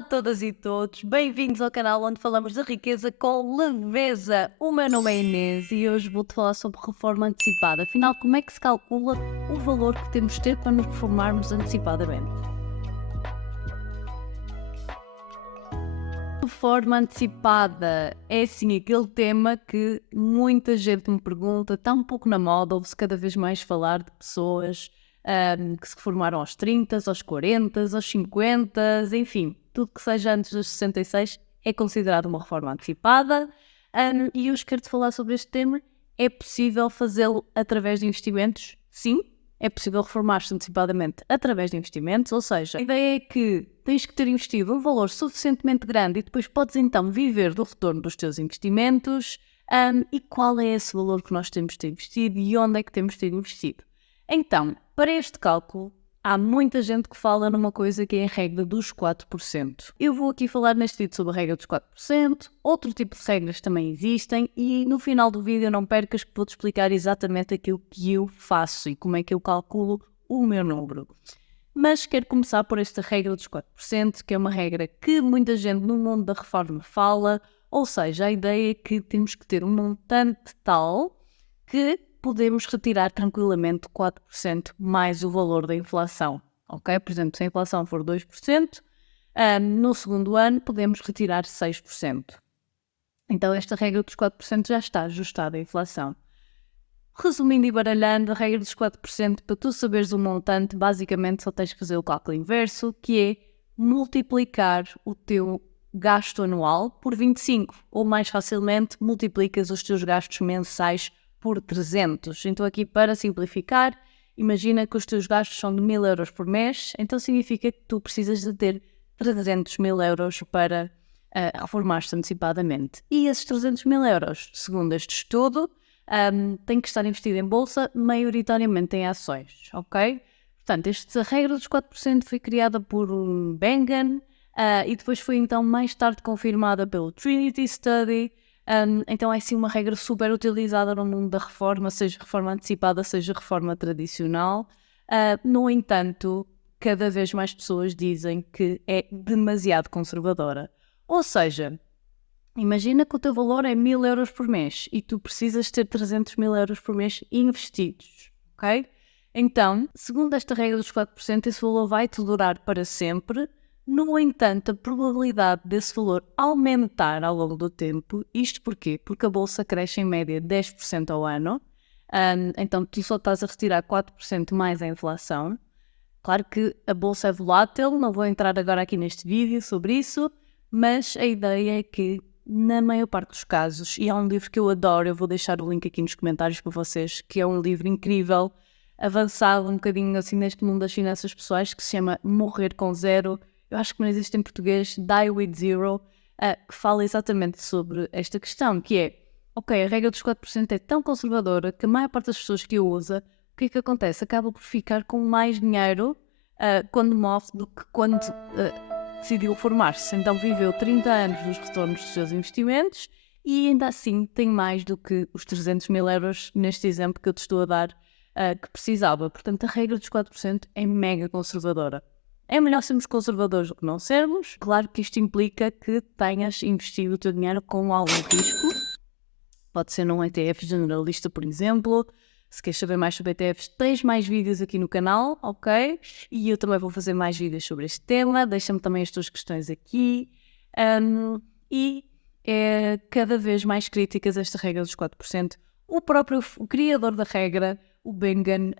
a todas e todos, bem-vindos ao canal onde falamos de riqueza com leveza. O meu nome é Inês e hoje vou-te falar sobre reforma antecipada. Afinal, como é que se calcula o valor que temos de ter para nos reformarmos antecipadamente? Reforma antecipada é assim aquele tema que muita gente me pergunta, está um pouco na moda, ouve-se cada vez mais falar de pessoas que se reformaram aos 30, aos 40, aos 50, enfim, tudo que seja antes dos 66 é considerado uma reforma antecipada. E eu quero-te falar sobre este tema. É possível fazê-lo através de investimentos? Sim, é possível reformar-se antecipadamente através de investimentos, ou seja, a ideia é que tens que ter investido um valor suficientemente grande e depois podes então viver do retorno dos teus investimentos. E qual é esse valor que nós temos de ter investido e onde é que temos de ter investido? Então, para este cálculo, há muita gente que fala numa coisa que é a regra dos 4%. Eu vou aqui falar neste vídeo sobre a regra dos 4%, outro tipo de regras também existem e no final do vídeo não percas que vou-te explicar exatamente aquilo que eu faço e como é que eu calculo o meu número. Mas quero começar por esta regra dos 4%, que é uma regra que muita gente no mundo da reforma fala, ou seja, a ideia é que temos que ter um montante tal que podemos retirar tranquilamente 4% mais o valor da inflação, ok? Por exemplo, se a inflação for 2%, no segundo ano podemos retirar 6%. Então esta regra dos 4% já está ajustada à inflação. Resumindo e baralhando, a regra dos 4%, para tu saberes o montante, basicamente só tens que fazer o cálculo inverso, que é multiplicar o teu gasto anual por 25, ou mais facilmente, multiplicas os teus gastos mensais por 300. Então aqui, para simplificar, imagina que os teus gastos são de 1000 euros por mês, então significa que tu precisas de ter 300 mil euros para reformar-te antecipadamente. E esses 300 mil euros, segundo este estudo, tem que estar investido em bolsa, maioritariamente em ações, ok? Portanto, a regra dos 4% foi criada por um Bengen e depois foi então mais tarde confirmada pelo Trinity Study. Então é sim uma regra super utilizada no mundo da reforma, seja reforma antecipada, seja reforma tradicional. No entanto, cada vez mais pessoas dizem que é demasiado conservadora. Ou seja, imagina que o teu valor é 1000 euros por mês e tu precisas ter 300 mil euros por mês investidos, ok? Então, segundo esta regra dos 4%, esse valor vai-te durar para sempre. No entanto, a probabilidade desse valor aumentar ao longo do tempo, isto porquê? Porque a bolsa cresce em média 10% ao ano, então tu só estás a retirar 4% mais a inflação. Claro que a bolsa é volátil, não vou entrar agora aqui neste vídeo sobre isso, mas a ideia é que, na maior parte dos casos, e é um livro que eu adoro, eu vou deixar o link aqui nos comentários para vocês, que é um livro incrível, avançado um bocadinho assim neste mundo das finanças pessoais, que se chama Morrer com Zero. Eu acho que não existe em português, Die with Zero, que fala exatamente sobre esta questão, que é, ok, a regra dos 4% é tão conservadora que a maior parte das pessoas que a usa, o que é que acontece? Acaba por ficar com mais dinheiro quando morre do que quando decidiu formar-se. Então viveu 30 anos dos retornos dos seus investimentos e ainda assim tem mais do que os 300 mil euros neste exemplo que eu te estou a dar que precisava. Portanto, a regra dos 4% é mega conservadora. É melhor sermos conservadores do que não sermos. Claro que isto implica que tenhas investido o teu dinheiro com algum risco. Pode ser num ETF generalista, por exemplo. Se queres saber mais sobre ETFs, tens mais vídeos aqui no canal, ok? E eu também vou fazer mais vídeos sobre este tema. Deixa-me também as tuas questões aqui. E é cada vez mais críticas esta regra dos 4%. O próprio criador da regra, o Bengen,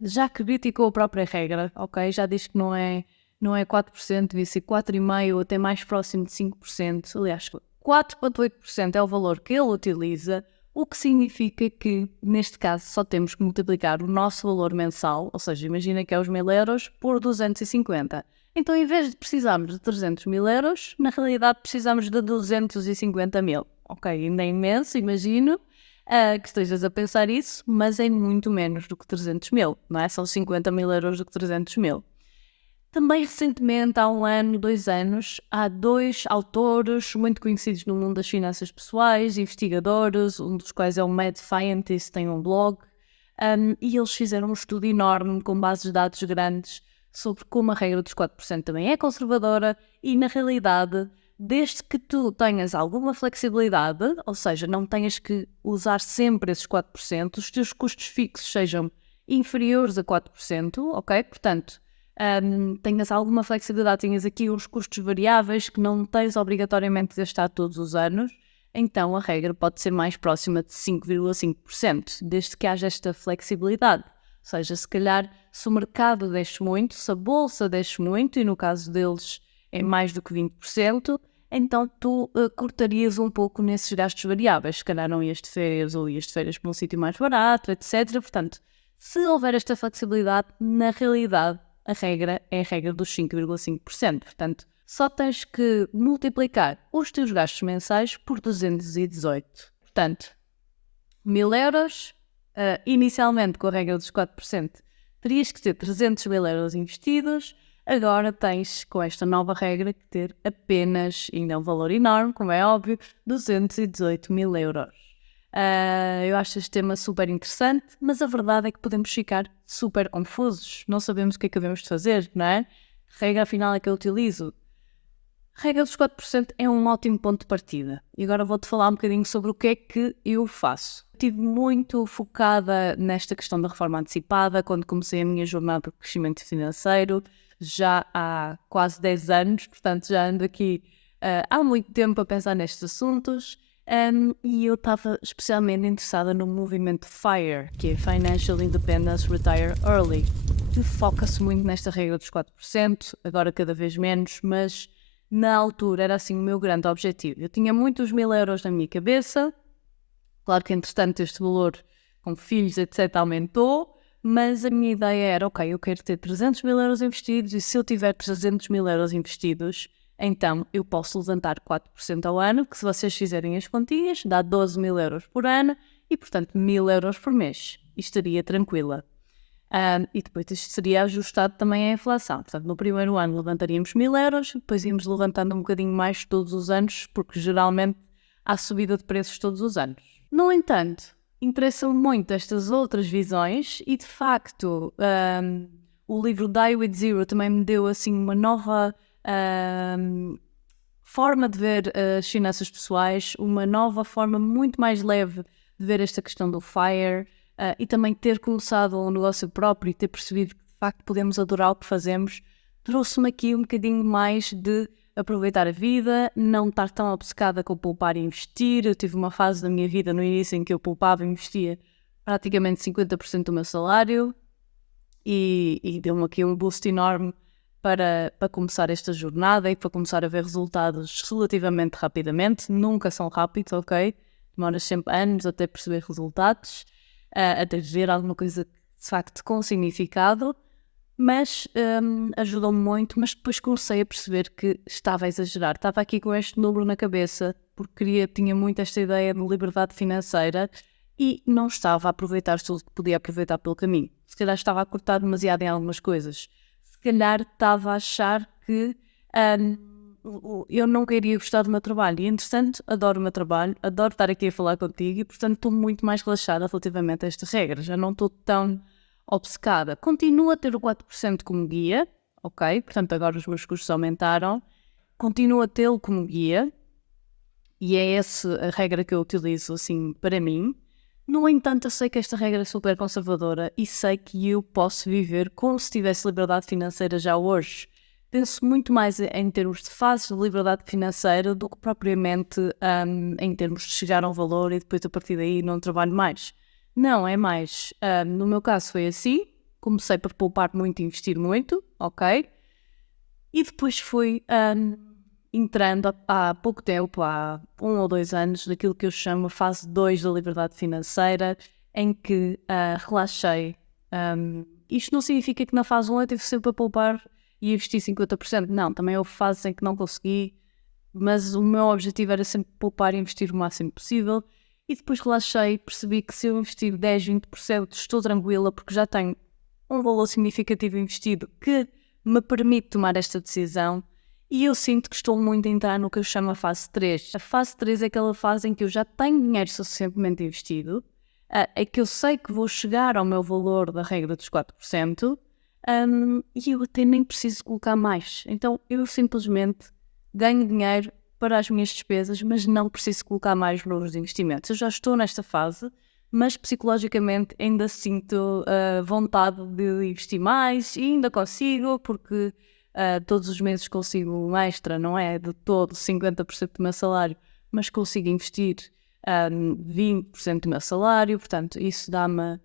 já criticou a própria regra, ok? Já diz que não é 4%, devia ser 4,5% ou até mais próximo de 5%. Aliás, 4,8% é o valor que ele utiliza, o que significa que, neste caso, só temos que multiplicar o nosso valor mensal, ou seja, imagina que é os 1000 euros, por 250. Então, em vez de precisarmos de 300 mil euros, na realidade precisamos de 250 mil. Ok, ainda é imenso, imagino que estejas a pensar isso, mas é muito menos do que 300 mil, não é? São 50 mil euros do que 300 mil. Também recentemente, há um ano, 2 anos, há 2 autores muito conhecidos no mundo das finanças pessoais, investigadores, um dos quais é o Mad Scientist, tem um blog, e eles fizeram um estudo enorme com bases de dados grandes sobre como a regra dos 4% também é conservadora E na realidade, desde que tu tenhas alguma flexibilidade, ou seja, não tenhas que usar sempre esses 4%, os teus custos fixos sejam inferiores a 4%, ok? Portanto, tenhas alguma flexibilidade, tenhas aqui uns custos variáveis que não tens obrigatoriamente de gastar todos os anos, então a regra pode ser mais próxima de 5,5%, desde que haja esta flexibilidade. Ou seja, se calhar, se o mercado desce muito, se a bolsa desce muito, e no caso deles é mais do que 20%, então tu cortarias um pouco nesses gastos variáveis. Se calhar não ias de férias ou ias de férias para um sítio mais barato, etc. Portanto, se houver esta flexibilidade, na realidade, a regra é a regra dos 5,5%. Portanto, só tens que multiplicar os teus gastos mensais por 218. Portanto, 1000 euros, inicialmente com a regra dos 4%, terias que ter 300 mil euros investidos. Agora tens, com esta nova regra, que ter apenas, ainda é um valor enorme, como é óbvio, 218 mil euros. Eu acho este tema super interessante, mas a verdade é que podemos ficar super confusos. Não sabemos o que é que devemos de fazer, não é? A regra afinal é que eu utilizo. A regra dos 4% é um ótimo ponto de partida. E agora vou-te falar um bocadinho sobre o que é que eu faço. Estive muito focada nesta questão da reforma antecipada quando comecei a minha jornada de crescimento financeiro, já há quase 10 anos, portanto já ando aqui há muito tempo a pensar nestes assuntos. E eu estava especialmente interessada no movimento FIRE, que é Financial Independence Retire Early, que foca-se muito nesta regra dos 4%, agora cada vez menos, mas na altura era assim o meu grande objetivo. Eu tinha muitos 1000 euros na minha cabeça, claro que entretanto este valor com filhos etc aumentou, mas a minha ideia era, ok, eu quero ter 300 mil euros investidos e se eu tiver 300 mil euros investidos, então eu posso levantar 4% ao ano, que se vocês fizerem as continhas, dá 12 mil euros por ano e portanto 1000 euros por mês. E estaria tranquila. E depois isto seria ajustado também à inflação. Portanto, no primeiro ano levantaríamos 1000 euros, depois íamos levantando um bocadinho mais todos os anos, porque geralmente há subida de preços todos os anos. No entanto, interessam muito estas outras visões e, de facto, o livro Die With Zero também me deu assim uma nova forma de ver as finanças pessoais, uma nova forma muito mais leve de ver esta questão do FIRE. E também ter começado um negócio próprio e ter percebido que de facto podemos adorar o que fazemos, trouxe-me aqui um bocadinho mais de aproveitar a vida, não estar tão obcecada com poupar e investir. Eu tive uma fase da minha vida no início em que eu poupava e investia praticamente 50% do meu salário e deu-me aqui um boost enorme para começar esta jornada e para começar a ver resultados relativamente rapidamente. Nunca são rápidos, ok? Demoras sempre anos até perceber resultados. Até ver alguma coisa de facto com significado, mas ajudou-me muito, mas depois comecei a perceber que estava a exagerar, estava aqui com este número na cabeça, porque tinha muito esta ideia de liberdade financeira e não estava a aproveitar tudo que podia aproveitar pelo caminho. Se calhar estava a cortar demasiado em algumas coisas, se calhar estava a achar que eu nunca iria gostar do meu trabalho. E, entretanto, adoro o meu trabalho, adoro estar aqui a falar contigo e, portanto, estou muito mais relaxada relativamente a esta regra. Já não estou tão obcecada. Continuo a ter o 4% como guia, ok? Portanto, agora os meus custos aumentaram. Continuo a tê-lo como guia e é essa a regra que eu utilizo, assim, para mim. No entanto, eu sei que esta regra é super conservadora e sei que eu posso viver como se tivesse liberdade financeira já hoje. Penso muito mais em termos de fases de liberdade financeira do que propriamente em termos de chegar a um valor e depois a partir daí não trabalho mais. Não, é mais. No meu caso foi assim. Comecei por poupar muito e investir muito, ok? E depois fui entrando há pouco tempo, há 1 ou 2 anos, daquilo que eu chamo a fase 2 da liberdade financeira, em que relaxei. Isto não significa que na fase 1 eu tive sempre a poupar e investir 50%. Não, também houve fases em que não consegui, mas o meu objetivo era sempre poupar e investir o máximo possível. E depois relaxei, percebi que se eu investir 10, 20% estou tranquila porque já tenho um valor significativo investido que me permite tomar esta decisão. E eu sinto que estou muito a entrar no que eu chamo a fase 3. A fase 3 é aquela fase em que eu já tenho dinheiro suficientemente investido, é que eu sei que vou chegar ao meu valor da regra dos 4%, e eu até nem preciso colocar mais. Então eu simplesmente ganho dinheiro para as minhas despesas, mas não preciso colocar mais nos investimentos. Eu já estou nesta fase, mas psicologicamente ainda sinto vontade de investir mais e ainda consigo, porque todos os meses consigo um extra, não é de todo 50% do meu salário, mas consigo investir 20% do meu salário, portanto isso dá-me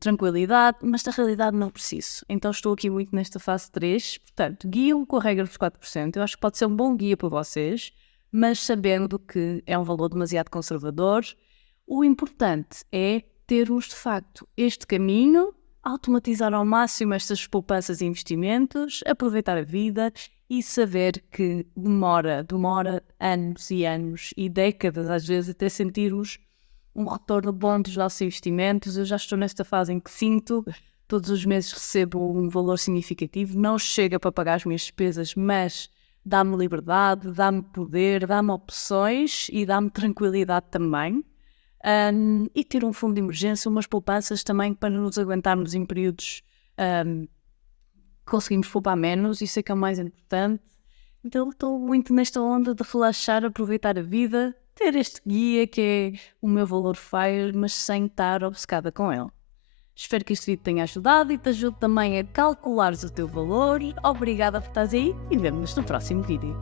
tranquilidade, mas na realidade não preciso. Então estou aqui muito nesta fase 3, portanto, guio-me com a regra dos 4%. Eu acho que pode ser um bom guia para vocês, mas sabendo que é um valor demasiado conservador, o importante é termos de facto este caminho, automatizar ao máximo estas poupanças e investimentos, aproveitar a vida e saber que demora anos e anos e décadas às vezes até sentirmos um retorno bom dos nossos investimentos. Eu já estou nesta fase em que sinto, todos os meses recebo um valor significativo, não chega para pagar as minhas despesas, mas dá-me liberdade, dá-me poder, dá-me opções e dá-me tranquilidade também. E ter um fundo de emergência, umas poupanças também para nos aguentarmos em períodos conseguimos poupar menos, isso é que é o mais importante. Então estou muito nesta onda de relaxar, aproveitar a vida, ter este guia que é o meu valor FIRE, mas sem estar obcecada com ele. Espero que este vídeo tenha ajudado e te ajude também a calculares o teu valor. Obrigada por estares aí e vemo-nos no próximo vídeo.